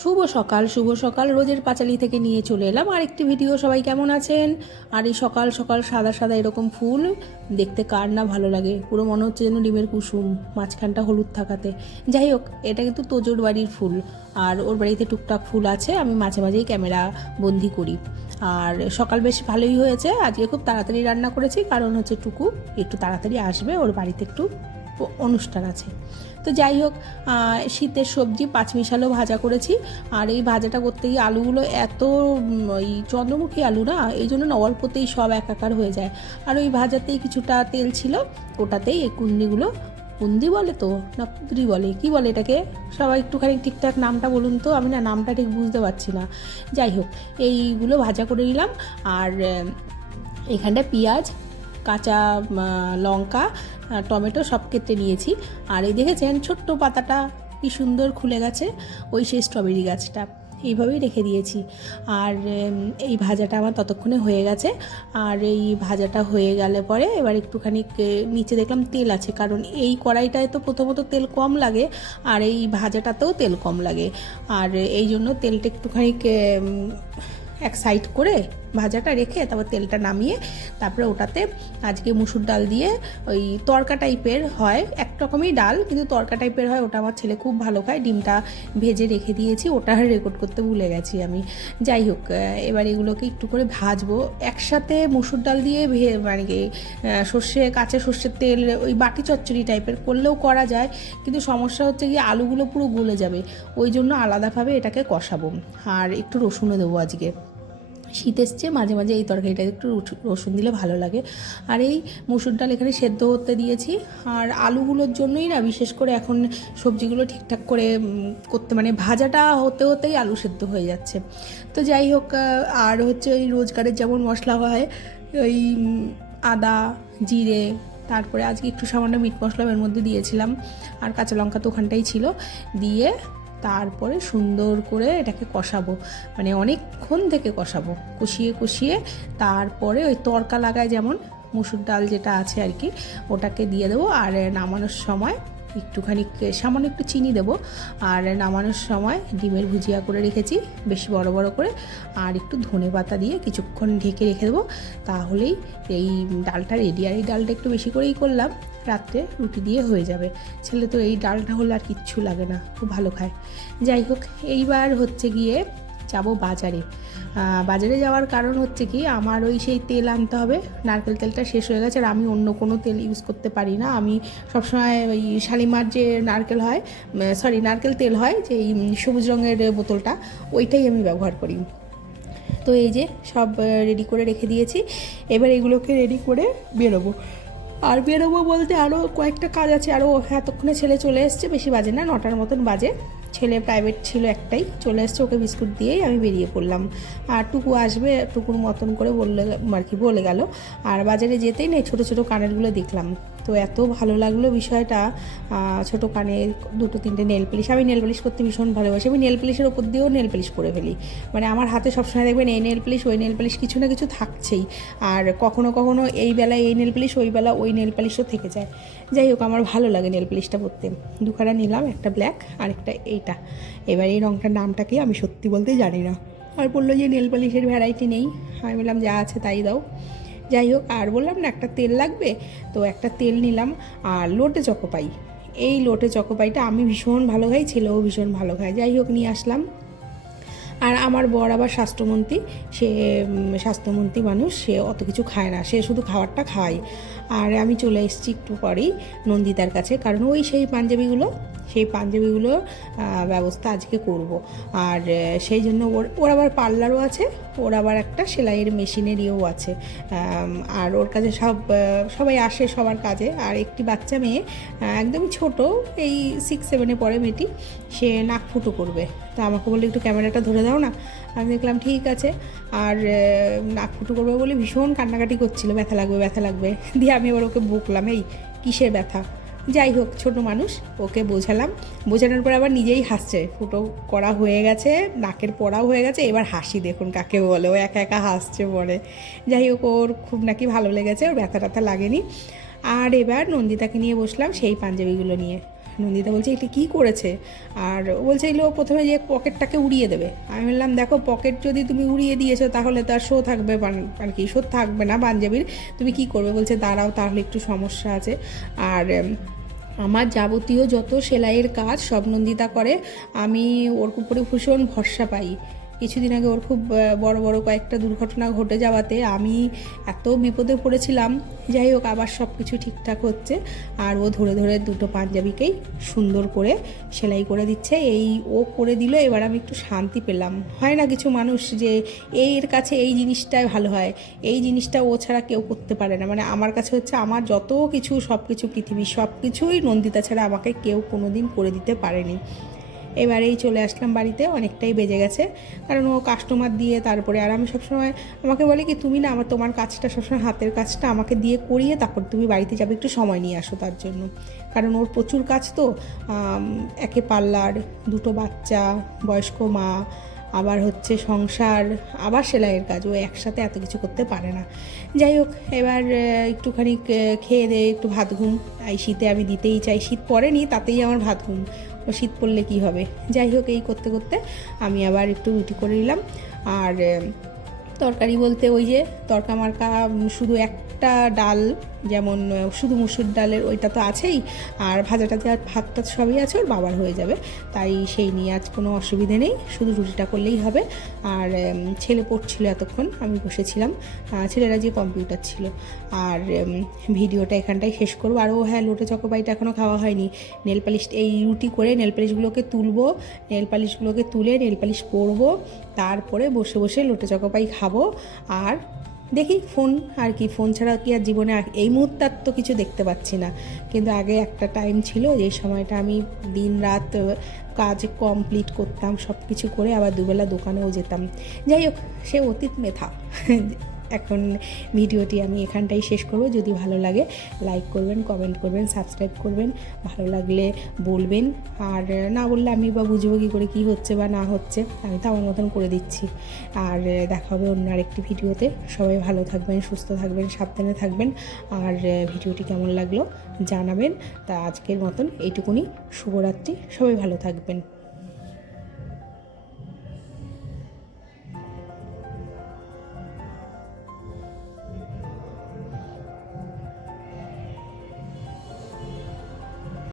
শুভ সকাল শুভ সকাল। রোজের পাঁচালি থেকে নিয়ে চলে এলাম। আরেকটি ভিডিও, সবাই কেমন আছেন? আর এই সকাল সকাল সাদা সাদা এরকম ফুল, দেখতে কার না ভালো লাগে? পুরো মনে হচ্ছে যেন ডিমের কুসুম, মাঝখানটা হলুদ থাকাতে। যাই হোক, এটা কিন্তু তোজোর বাড়ির ফুল। আর ওর বাড়িতে টুকটাক ফুল আছে, আমি মাঝে মাঝেই ক্যামেরা বন্দি করি। আর সকাল বেশ ভালোই হয়েছে। আজকে খুব তাড়াতাড়ি রান্না করেছি, কারণ হচ্ছে টুকু একটু তাড়াতাড়ি আসবে, ওর বাড়িতে একটু অনুষ্ঠান আছে। তো যাই হোক শীতের সবজি পাঁচমিশালো ভাজা করেছি। আর এই ভাজাটা করতে গিয়ে আলুগুলো এত ওই চন্দ্রমুখী আলু না, এই জন্য না অল্পতেই সব একাকার হয়ে যায়। আর ওই ভাজাতেই কিছুটা তেল ছিল, ওটাতেই এই কুন্দিগুলো কুন্দি বলে তো, না কুদরি বলে, কি বলে এটাকে? সবাই একটুখানি ঠিকঠাক নামটা বলুন তো, আমি না নামটা ঠিক বুঝতে পারছি না। যাই হোক, এইগুলো ভাজা করে নিলাম, আর, এখানটা পেঁয়াজ কাঁচা লঙ্কা টমেটো সব কেটে নিয়েছি। আর এই দেখেছেন ছোট্ট পাতাটা কি সুন্দর খুলে গেছে ওই সেই স্ট্রবেরি গাছটা। এইভাবেই রেখে দিয়েছি। আর এই ভাজাটা আমার ততক্ষণে হয়ে গেছে। আর এই ভাজাটা হয়ে গেলে পরে এবার একটুখানি নিচে দেখলাম তেল আছে। কারণ এই কড়াইটায় তো প্রথমত তেল কম লাগে আর এই ভাজাটাতেও তেল কম লাগে। আর এই জন্য তেলটা একটুখানি এক সাইড করে ভাজাটা রেখে তারপর তেলটা নামিয়ে তারপরে ওটাতে আজকে মুসুর ডাল দিয়ে ওই তরকা টাইপের হয়। এক রকমই ডাল, কিন্তু তরকা টাইপের হয়, ওটা আমার ছেলে খুব ভালো খায়। ডিমটা ভেজে রেখে দিয়েছি, ওটা রেকর্ড করতে ভুলে গেছি আমি। যাই হোক এবার এগুলোকে একটু করে ভাজবো। একসাথে মুসুর ডাল দিয়ে ভে- মানে কি সর্ষে, কাঁচা সর্ষের তেল, ওই বাটি চচ্চড়ি টাইপের করলেও করা যায়, কিন্তু সমস্যা হচ্ছে গিয়ে আলুগুলো পুরো গলে যাবে। ওই জন্য আলাদাভাবে এটাকে কষাবো। আর একটু রসুনও দেবো আজকে। শীত এসছে, মাঝে মাঝে এই তরকারিটা একটু রসুন দিলে ভালো লাগে। আর এই মুসুর ডাল এখানে সেদ্ধ হতে দিয়েছি। আর আলুগুলোর জন্যই না, বিশেষ করে এখন সবজিগুলো ঠিকঠাক করে করতে মানে ভাজাটা হতে হতেই আলু সেদ্ধ হয়ে যাচ্ছে। তো যাই হোক আর হচ্ছে ওই রোজগারের যেমন মশলা হয়, ওই আদা, জিরে, তারপরে আজকে একটু সামান্য মিট মশলা এর মধ্যে দিয়েছিলাম। আর কাঁচা লঙ্কা তো ওখানটাই ছিল। দিয়ে তারপরে সুন্দর করে এটাকে কষাবো। মানে অনেকক্ষণ থেকে কষাবো। কষিয়ে কষিয়ে তারপরে ওই তরকা লাগায় যেমন মুসুর ডাল যেটা আছে আর কি, ওটাকে দিয়ে দেবো। আর নামানোর সময় একটুখানি সামান্য একটু চিনি দেবো। আর নামানোর সময় ডিমের ভুজিয়া করে রেখেছি, বেশি বড় বড় করে। আর একটু ধনে পাতা দিয়ে কিছুক্ষণ ঢেকে রেখে দেবো। তাহলেই এই ডালটা রেডি আর এই ডালটা একটু বেশি করেই করলাম, রাত্রে রুটি দিয়ে হয়ে যাবে। ছেলে তো এই ডালটা হলে আর কিচ্ছু লাগে না, খুব ভালো খায়। যাই হোক, এইবার হচ্ছে গিয়ে যাব বাজারে। বাজারে যাওয়ার কারণ হচ্ছে কি, আমার ওই সেই তেল আনতে হবে, নারকেল তেলটা শেষ হয়ে গেছে, আর আমি অন্য কোনো তেল ইউজ করতে পারি না। আমি সবসময় ওই শালিমার যে নারকেল হয় সরি নারকেল তেল হয়, যে সবুজ রঙের বোতলটা, ওইটাই আমি ব্যবহার করি। তো এই যে সব রেডি করে রেখে দিয়েছি, এবার এগুলোকে রেডি করে বেরোবো। আর বেরোবো বলতে আরও কয়েকটা কাজ আছে আরও এতক্ষণে ছেলে চলে এসছে, বেশি বাজে না, নটার মতন বাজে। ছেলে প্রাইভেট ছিল একটাই, চলে এসছে ওকে বিস্কুট দিয়েই আমি বেরিয়ে পড়লাম। আর টুকু আসবে, টুকুর মতন করে বললে, আর কি বলে গেল। আর বাজারে যেতেই নেই, ছোটো ছোটো কানেরগুলো দেখলাম। তো এত ভালো লাগল বিষয়টা ছোটো কানে দুটো তিনটে নেল পালিশ আমি নেল পালিশ করতে ভীষণ ভালোবাসি। আমি নেল পালিশের ওপর দিয়েও নেল পালিশ করে ফেলি। মানে আমার হাতে সবসময় দেখবেন এই নেল পালিশ ওই নেল পালিশ কিছু না কিছু থাকছেই। আর কখনো কখনো এই বেলায় এই নেল পালিশ ওই বেলা ওই নেল পালিশও থেকে যায়। যাই হোক, আমার ভালো লাগে নেল পালিশটা পরতে। দুখানা নিলাম, একটা ব্ল্যাক আর একটা এইটা। এবার এই রঙটার নামটাকে আমি সত্যি বলতে জানি না। আর বলল যে নেল পালিশের ভ্যারাইটি নেই। আমি বললাম, যা আছে তাই দাও। যাই হোক, আর বললাম না, একটা তেল লাগবে? তো একটা তেল নিলাম আর লোটে চকোপাই। এই লোটে চকোপাইটা আমি ভীষণ ভালো খাই, ছেলেও ভীষণ ভালো খায়। যাই হোক, নিয়ে আসলাম। আর আমার বর আবার স্বাস্থ্যমন্ত্রী, সে স্বাস্থ্যমন্ত্রী মানুষ, সে অত কিছু খায় না, সে শুধু খাবারটা খায়। আর আমি চলে এসেছি একটু পরেই নন্দিতার কাছে, কারণ ওই সেই পাঞ্জাবিগুলো, সেই পাঞ্জাবিগুলোর ব্যবস্থা আজকে করব। আর সেই জন্য ওর ওর আবার পার্লারও আছে, ওর আবার একটা সেলাইয়ের মেশিনেরিও আছে। আর ওর কাছে সব সবাই আসে সবার কাজে। আর একটি বাচ্চা মেয়ে একদমই ছোট, এই সিক্স সেভেনে পড়ে মেয়েটি, সে নাক ফুটো করবে। তা আমাকে বললে, একটু ক্যামেরাটা ধরে দাও না। আমি দেখলাম, ঠিক আছে। আর নাক ফুটো করবে বলে ভীষণ কান্নাকাটি করছিল, ব্যথা লাগবে ব্যথা লাগবে। দিয়ে আমি এবার ওকে বকলাম, এই, কিসের ব্যথা? যাই হোক, ছোট মানুষ, ওকে বোঝালাম। বোঝানোর পর আবার নিজেই হাসছে, ফুটো করা হয়ে গেছে, নাকের পড়াও হয়ে গেছে। এবার হাসি দেখুন কাকে বলে, ও একা একা হাসছে পরে। যাই হোক, ওর খুব নাকি ভালো লেগেছে, ওর ব্যথা ট্যাথা লাগেনি। আর এবার নন্দিতাকে নিয়ে বসলাম সেই পাঞ্জাবিগুলো নিয়ে। নন্দিতা বলছে, এটা কী করেছে? আর বলছে, এগুলো প্রথমে যে পকেটটাকে উড়িয়ে দেবে। আমি বললাম, দেখো, পকেট যদি তুমি উড়িয়ে দিয়েছ, তাহলে তার শো থাকবে আর কি, শো থাকবে না পাঞ্জাবির। তুমি কি করবে? বলছে, দাঁড়াও, তাহলে একটু সমস্যা আছে। আর আমার যাবতীয় যত সেলাইয়ের কাজ সব নন্দিতা করে, আমি ওর উপরে ভীষণ ভরসা পাই। কিছুদিন আগে ওর খুব বড় বড় কয়েকটা দুর্ঘটনা ঘটে যাওয়াতে আমি এত বিপদে পড়েছিলাম। যাই হোক, আবার সব কিছু ঠিকঠাক হচ্ছে। আর ও ধরে ধরে দুটো পাঞ্জাবিকেই সুন্দর করে সেলাই করে দিচ্ছে। এই ও করে দিল, এবার আমি একটু শান্তি পেলাম। হয় না কিছু মানুষ যে এর কাছে এই জিনিসটাই ভালো হয়। এই জিনিসটা ও ছাড়া কেউ করতে পারে না। মানে আমার কাছে হচ্ছে, আমার যত কিছু সব কিছু পৃথিবীর সব কিছুই নন্দিতা ছাড়া আমাকে কেউ কোনো দিন করে দিতে পারেনি। এবারেই চলে আসলাম বাড়িতে, অনেকটাই বেজে গেছে। কারণ ও কাস্টমার দিয়ে তারপরে, আর আমি সবসময় আমাকে বলে কি, তুমি না আমার, তোমার কাজটা সবসময় হাতের কাজটা আমাকে দিয়ে করিয়ে তারপর তুমি বাড়িতে যাবে, একটু সময় নিয়ে আসো তার জন্য। কারণ ওর প্রচুর কাজ তো একে পার্লার, দুটো বাচ্চা, বয়স্ক মা, আবার হচ্ছে সংসার, আবার সেলাইয়ের কাজ। ও একসাথে এত কিছু করতে পারে না। যাই হোক, এবার একটুখানি খেয়ে দিয়ে একটু ভাত ঘুম। এই শীতে আমি দিতেই চাই। শীত পড়েনি, তাতেই আমার ভাত ঘুম। শীত পড়লে কি হবে? যাই হোক, এই করতে করতে আমি আবার একটু রুটি করে নিলাম। আর তরকারি বলতে ওই যে তরকা মার্কা শুধু শুধু একটা ডাল, যেমন শুধু মুসুর ডালের ওইটা তো আছেই, আর ভাজা টাজা ভাতটা সবই আছে, ওর বাবার হয়ে যাবে। তাই সেই নিয়ে আজ কোনো অসুবিধে নেই, শুধু রুটিটা করলেই হবে। আর ছেলে পড়ছিল এতক্ষণ, আমি বসেছিলাম। ছেলেরা যে কম্পিউটার ছিল। আর ভিডিওটা এখানটাই শেষ করব। আর, ও হ্যাঁ লোটে চকোপাইটা এখনও খাওয়া হয়নি। নেল পালিশ, এই রুটি করে নেল পালিশগুলোকে তুলবো, নেল পালিশগুলোকে তুলে নেল পালিশ পরবো তারপরে বসে বসে লোটে চকোপাই খাব। আর দেখি ফোন, আর কি, ফোন ছাড়া কি আর জীবনে এই মুহূর্তে আর তো কিছু দেখতে পাচ্ছি না। কিন্তু আগে একটা টাইম ছিল যে সময়টা আমি দিন রাত কাজ কমপ্লিট করতাম সব কিছু করে আবার দুবেলা দোকানেও যেতাম। যাই হোক, সে অতীত মেথা এখন ভিডিওটি আমি এখানটাই শেষ করব। যদি ভালো লাগে লাইক করবেন কমেন্ট করবেন সাবস্ক্রাইব করবেন। ভালো লাগলে বলবেন। আর না বললে আমি বা বুঝব কী করে কী হচ্ছে বা না হচ্ছে, আমি তো আমার মতন করে দিচ্ছি। আর দেখা হবে অন্য আরেকটি ভিডিওতে। সবাই ভালো থাকবেন, সুস্থ থাকবেন, সাবধানে থাকবেন। আর ভিডিওটি কেমন লাগল জানাবেন। তা আজকের মতন এইটুকুনি। শুভরাত্রি। সবাই ভালো থাকবেন।